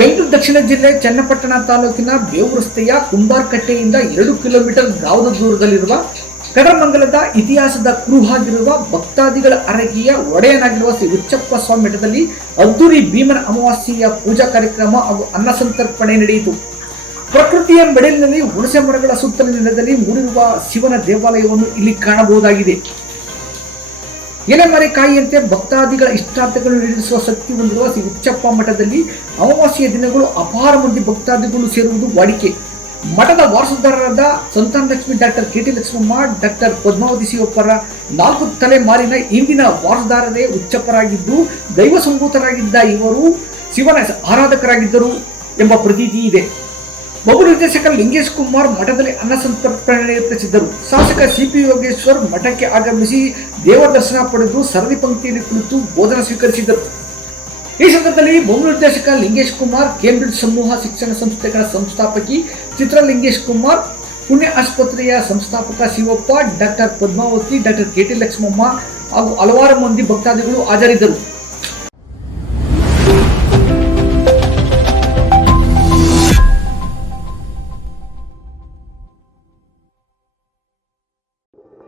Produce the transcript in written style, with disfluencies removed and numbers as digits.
ಬೆಂಗಳೂರು ದಕ್ಷಿಣ ಜಿಲ್ಲೆ ಚನ್ನಪಟ್ಟಣ ತಾಲೂಕಿನ ಬೇವು ರಸ್ತೆಯ ಕುಂಬಾರಕಟ್ಟೆಯಿಂದ 2 ಕಿಲೋಮೀಟರ್ ಗ್ರಾಮದ ದೂರದಲ್ಲಿರುವ ಕಡಮಂಗಲದ ಇತಿಹಾಸದ ಕುರುಹಾಗಿರುವ ಭಕ್ತಾದಿಗಳ ಅರಗಿಯ ಒಡೆಯನಾಗಿರುವ ಶ್ರೀ ಹುಚ್ಚಪ್ಪ ಸ್ವಾಮಿ ಮಠದಲ್ಲಿ ಅದ್ದೂರಿ ಭೀಮನ ಅಮಾವಾಸ್ಯೆಯ ಪೂಜಾ ಕಾರ್ಯಕ್ರಮ ಹಾಗೂ ಅನ್ನ ಸಂತರ್ಪಣೆ ನಡೆಯಿತು. ಪ್ರಕೃತಿಯ ಮೆಡಲಿನಲ್ಲಿ ಹುಣಸೆ ಮರಗಳ ಸುತ್ತಲಿನ ನೆಲದಲ್ಲಿ ಮೂಡಿರುವ ಶಿವನ ದೇವಾಲಯವನ್ನು ಇಲ್ಲಿ ಕಾಣಬಹುದಾಗಿದೆ. ಎಲೆಮರೆಕಾಯಿಯಂತೆ ಭಕ್ತಾದಿಗಳ ಇಷ್ಟಾರ್ಥಗಳನ್ನು ಈಡೇರಿಸುವ ಶಕ್ತಿ ಹೊಂದಿರುವ ಶ್ರೀ ಹುಚ್ಚಪ್ಪ ಮಠದಲ್ಲಿ ಅಮಾವಾಸ್ಯೆಯ ದಿನಗಳು ಅಪಾರ ಮಂದಿ ಭಕ್ತಾದಿಗಳು ಸೇರುವುದು ವಾಡಿಕೆ. ಮಠದ ವಾರಸುದಾರರಾದ Santhanalakshmi doctor K T. Lakshmamma, doctor Padmavathi ಶಿವಪ್ಪರ 4 ತಲೆಮಾರಿನ ಇಂದಿನ ವಾರಸುದಾರರೇ ಹುಚ್ಚಪ್ಪರಾಗಿದ್ದು, ದೈವ ಸಂಭೂತರಾಗಿದ್ದ ಇವರು ಶಿವನ ಆರಾಧಕರಾಗಿದ್ದರು ಎಂಬ ಪ್ರತೀತಿ ಇದೆ. ಬಹು ನಿರ್ದೇಶಕ ಲಿಂಗೇಶ್ ಕುಮಾರ್ ಮಠದಲ್ಲಿ ಅನ್ನ ಸಂತರ್ಪಣೆ ನಡೆಸಿದ್ದರು. ಶಾಸಕ ಸಿ.ಪಿ. ಯೋಗೇಶ್ವರ್ ಮಠಕ್ಕೆ ಆಗಮಿಸಿ ದೇವರ ದರ್ಶನ ಪಡೆದು ಸರದಿ ಪಂಕ್ತಿಯಲ್ಲಿ ಕುಳಿತು ಬೋಧನ ಸ್ವೀಕರಿಸಿದರು. ಈ ಸಂದರ್ಭದಲ್ಲಿ ಬಹು ನಿರ್ದೇಶಕ ಲಿಂಗೇಶ್ ಕುಮಾರ್, ಕೇಂಬ್ರಿಡ್ಜ್ ಸಮೂಹ ಶಿಕ್ಷಣ ಸಂಸ್ಥೆಗಳ ಸಂಸ್ಥಾಪಕಿ ಚಿತ್ರಲಿಂಗೇಶ್ ಕುಮಾರ್, ಪುಣ್ಯ ಆಸ್ಪತ್ರೆಯ ಸಂಸ್ಥಾಪಕ Shivappa, doctor Padmavathi, doctor K T. Lakshmamma ಹಾಗೂ ಹಲವಾರು ಮಂದಿ ಭಕ್ತಾದಿಗಳು ಹಾಜರಿದ್ದರು.